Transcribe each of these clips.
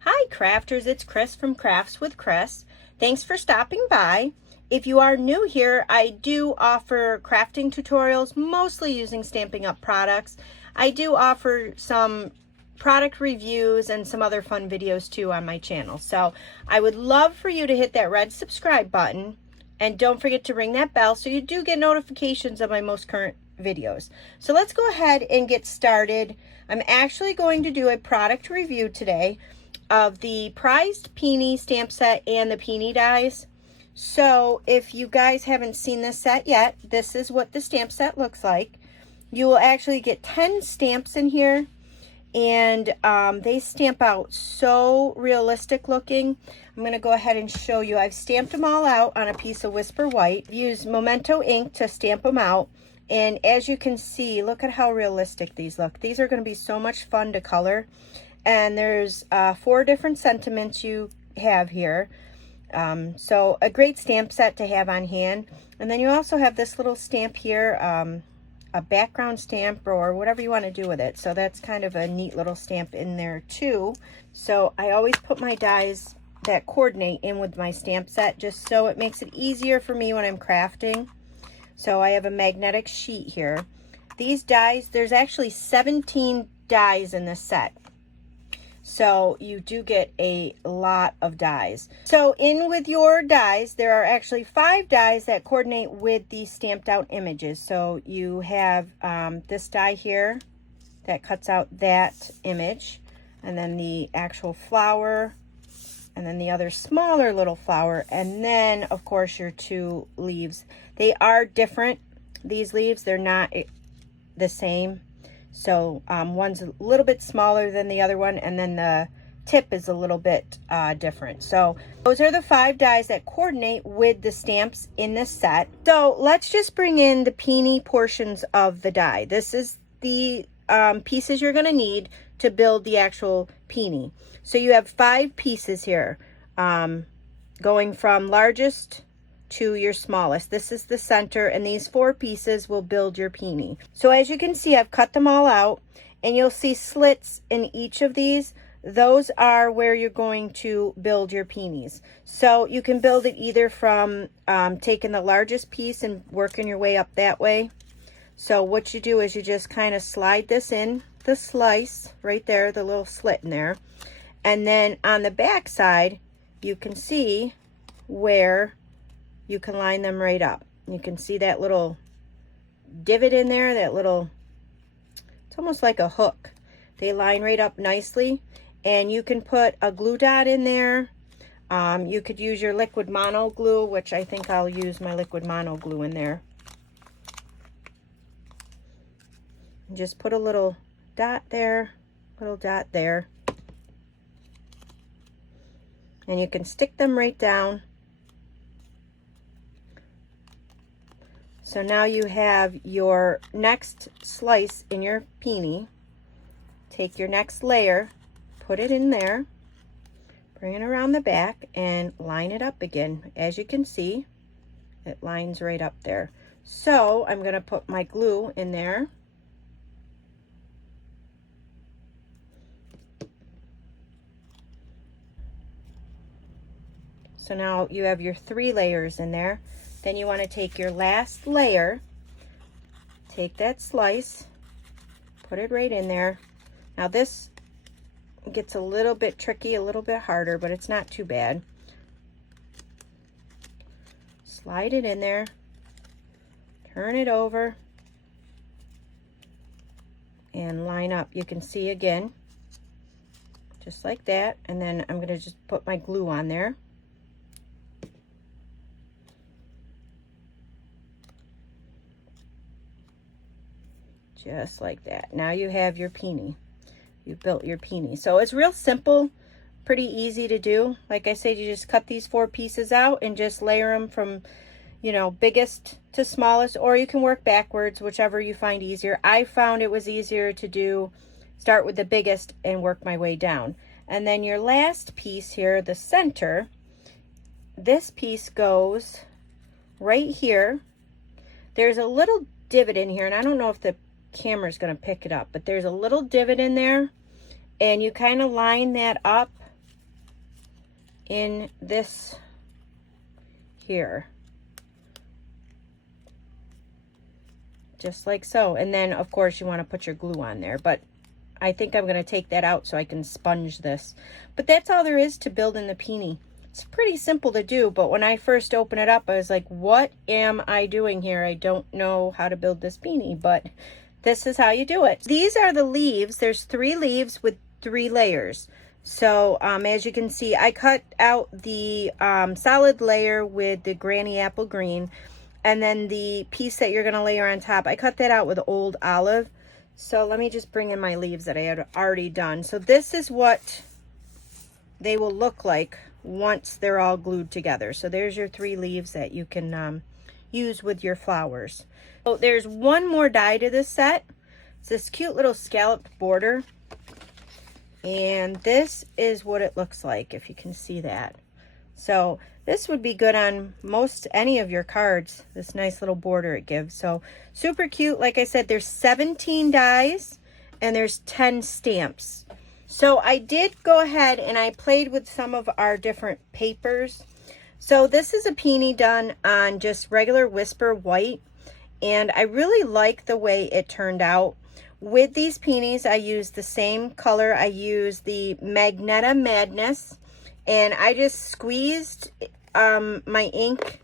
Hi crafters, it's Chris from Crafts with Chris. Thanks for stopping by. If you are new here, I do offer crafting tutorials, mostly using Stampin' Up products. I do offer some product reviews and some other fun videos too on my channel. So I would love for you to hit that red subscribe button and don't forget to ring that bell so you do get notifications of my most current videos. So let's go ahead and get started. I'm actually going to do a product review today of the prized Peony stamp set and the Peony dies. So if you guys haven't seen this set yet, this is what the stamp set looks like. You will actually get 10 stamps in here, and they stamp out so realistic looking. I'm going to go ahead and show you. I've stamped them all out on a piece of Whisper White. I've used Memento ink to stamp them out, and as you can see, look at how realistic these look. These are going to be so much fun to color. And there's 4 different sentiments you have here. So a great stamp set to have on hand. And then you also have this little stamp here, a background stamp or whatever you want to do with it. So that's kind of a neat little stamp in there too. So I always put my dies that coordinate in with my stamp set just so it makes it easier for me when I'm crafting. So I have a magnetic sheet here. These dies, there's actually 17 dies in this set. So you do get a lot of dies. So in with your dies, there are actually 5 dies that coordinate with the stamped out images. So you have this die here that cuts out that image, and then the actual flower, and then the other smaller little flower, and then of course your 2 leaves. They are different, these leaves, they're not the same. So one's a little bit smaller than the other one, and then the tip is a little bit different. So those are the 5 dies that coordinate with the stamps in this set. So let's just bring in the Peony portions of the die. This is the pieces you're going to need to build the actual Peony. So you have 5 pieces here, going from largest to your smallest. This is the center, and these 4 pieces will build your Peony. So as you can see, I've cut them all out, and you'll see slits in each of these. Those are where you're going to build your Peonies. So you can build it either from taking the largest piece and working your way up that way. So what you do is you just kind of slide this in the slice right there, the little slit in there, and then on the back side you can see where you can line them right up. You can see that little divot in there, that little, it's almost like a hook. They line right up nicely, and you can put a glue dot in there. You could use your liquid mono glue, which I think I'll use my liquid mono glue in there. And just put a little dot there, little dot there. And you can stick them right down. So now you have your next slice in your Peony. Take your next layer, put it in there, bring it around the back, and line it up again. As you can see, it lines right up there. So I'm going to put my glue in there. So now you have your 3 layers in there. Then you want to take your last layer, take that slice, put it right in there. Now this gets a little bit tricky, a little bit harder, but it's not too bad. Slide it in there, turn it over, and line up. You can see again, just like that. And then I'm going to just put my glue on there. Just like that. Now you have your Peony. You've built your Peony. So it's real simple, pretty easy to do. Like I said, you just cut these 4 pieces out and just layer them from, you know, biggest to smallest, or you can work backwards, whichever you find easier. I found it was easier to start with the biggest and work my way down. And then your last piece here, the center, this piece goes right here. there's a little divot in here, and I don't know if the camera's going to pick it up, but there's a little divot in there, and you kind of line that up in this here, just like so. And then of course you want to put your glue on there, but I think I'm going to take that out so I can sponge this. But that's all there is to building the Peony. It's pretty simple to do, but when I first opened it up, I was like, what am I doing here? I don't know how to build this Peony, but this is how you do it. These are the leaves. There's 3 leaves with 3 layers. So as you can see, I cut out the solid layer with the granny apple green, and then the piece that you're going to layer on top, I cut that out with old olive. So let me just bring in my leaves that I had already done. So this is what they will look like once they're all glued together. So there's your 3 leaves that you can use with your flowers. So there's one more die to this set. It's this cute little scalloped border. And this is what it looks like, if you can see that. So this would be good on most any of your cards, this nice little border it gives. So super cute. Like I said, there's 17 dies and there's 10 stamps. So I did go ahead and I played with some of our different papers. So this is a Peony done on just regular Whisper White, and I really like the way it turned out. With these Peonies, I use the same color. I use the Magneta Madness, and I just squeezed my ink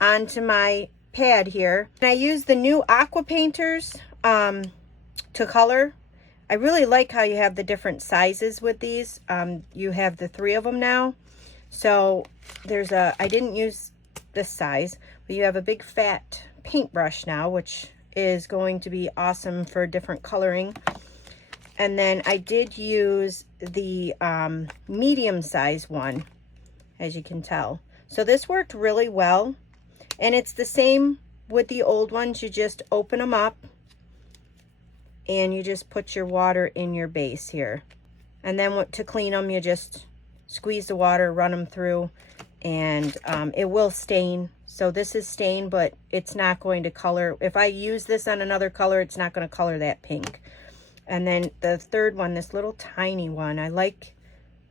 onto my pad here. And I use the new aqua painters to color. I really like how you have the different sizes with these. You have the 3 of them now. So there's I didn't use this size, but you have a big fat paintbrush now, which is going to be awesome for different coloring. And then I did use the medium size one, as you can tell. So this worked really well, and it's the same with the old ones. You just open them up and you just put your water in your base here, and then to clean them, you just squeeze the water, run them through, and it will stain. So this is stained, but it's not going to color. If I use this on another color, it's not going to color that pink. And then the third one, this little tiny one, I like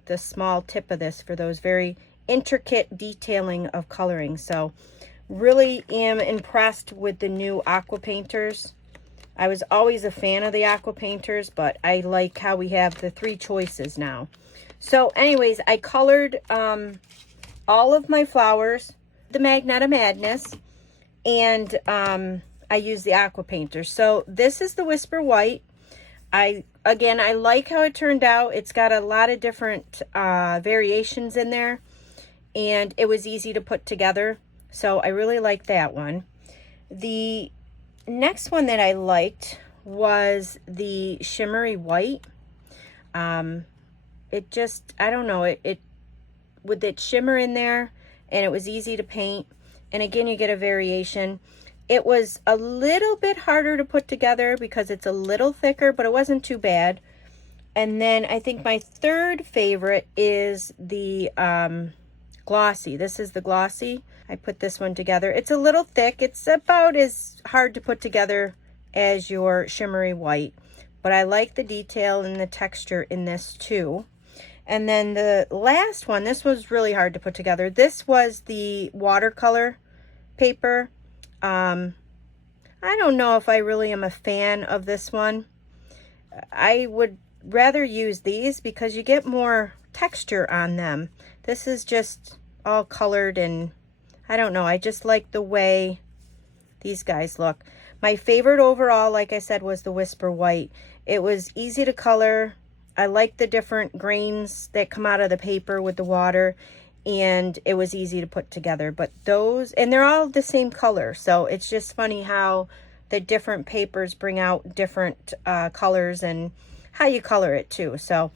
the small tip of this for those very intricate detailing of coloring. So really am impressed with the new aqua painters. I was always a fan of the aqua painters, but I like how we have the 3 choices now. So anyways, I colored all of my flowers, the Magneta Madness, and I use the aqua painter. So this is the Whisper White. Again, I like how it turned out. It's got a lot of different variations in there, and it was easy to put together. So I really like that one. The next one that I liked was the Shimmery White. It just, I don't know, it with its shimmer in there, and it was easy to paint. And again, you get a variation. It was a little bit harder to put together because it's a little thicker, but it wasn't too bad. And then I think my third favorite is the Glossy. This is the Glossy. I put this one together. It's a little thick. It's about as hard to put together as your Shimmery White, but I like the detail and the texture in this too. And then the last one, this was really hard to put together. This was the watercolor paper. I don't know if I really am a fan of this one. I would rather use these because you get more texture on them. This is just all colored, and I don't know, I just like the way these guys look. My favorite overall, like I said, was the Whisper White. It was easy to color. I like the different grains that come out of the paper with the water, and it was easy to put together. But those, and they're all the same color, so it's just funny how the different papers bring out different colors and how you color it too. So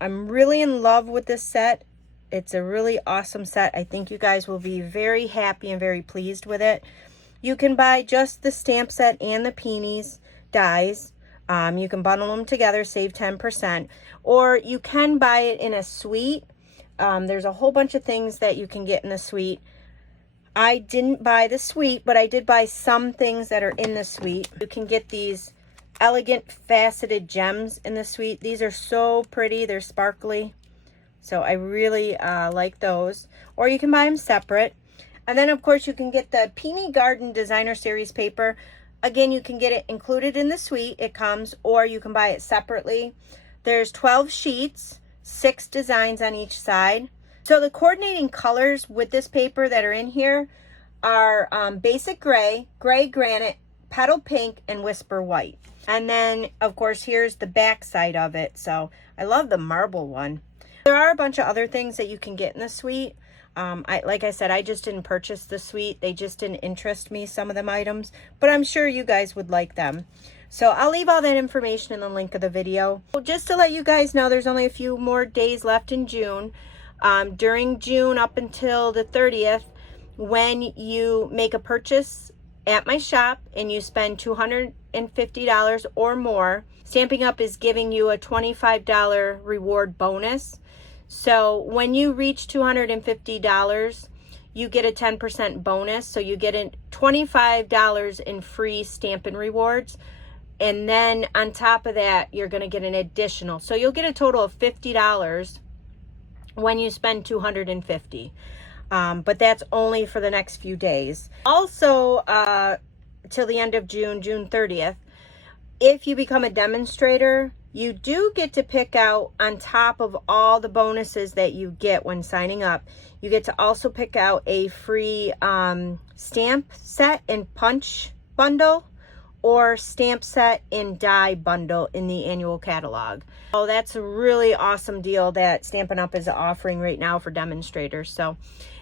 I'm really in love with this set. It's a really awesome set. I think you guys will be very happy and very pleased with it. You can buy just the stamp set and the Peonies dies. You can bundle them together, save 10%, or you can buy it in a suite. There's a whole bunch of things that you can get in the suite. I didn't buy the suite, but I did buy some things that are in the suite. You can get these elegant faceted gems in the suite. These are so pretty. They're sparkly. So I really like those. Or you can buy them separate. And then, of course, you can get the Peony Garden Designer Series paper. Again, you can get it included in the suite. It comes, or you can buy it separately. There's 12 sheets, 6 designs on each side. So the coordinating colors with this paper that are in here are basic gray, gray granite, petal pink, and whisper white. And then, of course, here's the back side of it. So I love the marble one. There are a bunch of other things that you can get in the suite. Like I said, I just didn't purchase the suite. They just didn't interest me, some of them items, but I'm sure you guys would like them. So I'll leave all that information in the link of the video. Well, just to let you guys know, there's only a few more days left in June. During June up until the 30th, when you make a purchase at my shop and you spend $250 or more, Stampin' Up is giving you a $25 reward bonus. So when you reach $250, you get a 10% bonus. So you get $25 in free Stampin' rewards. And then on top of that, you're going to get an additional. So you'll get a total of $50 when you spend $250. But that's only for the next few days. Also, till the end of June, June 30th, if you become a demonstrator, you do get to pick out, on top of all the bonuses that you get when signing up, you get to also pick out a free stamp set and punch bundle, or stamp set and die bundle in the annual catalog. Oh, that's a really awesome deal that Stampin' Up is offering right now for demonstrators. So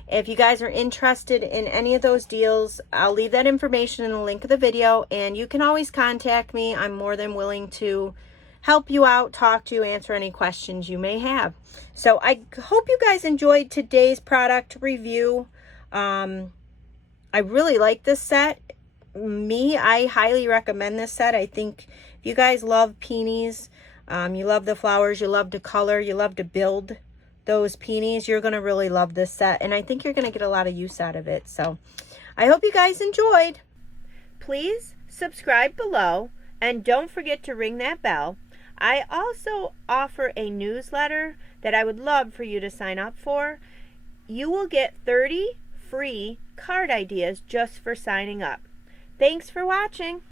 if you guys are interested in any of those deals, I'll leave that information in the link of the video, and you can always contact me. I'm more than willing to help you out, talk to you, answer any questions you may have. So I hope you guys enjoyed today's product review. I really like this set. I highly recommend this set. I think if you guys love peonies, you love the flowers, you love to color, you love to build those peonies, you're going to really love this set. And I think you're going to get a lot of use out of it. So I hope you guys enjoyed. Please subscribe below and don't forget to ring that bell. I also offer a newsletter that I would love for you to sign up for. You will get 30 free card ideas just for signing up. Thanks for watching.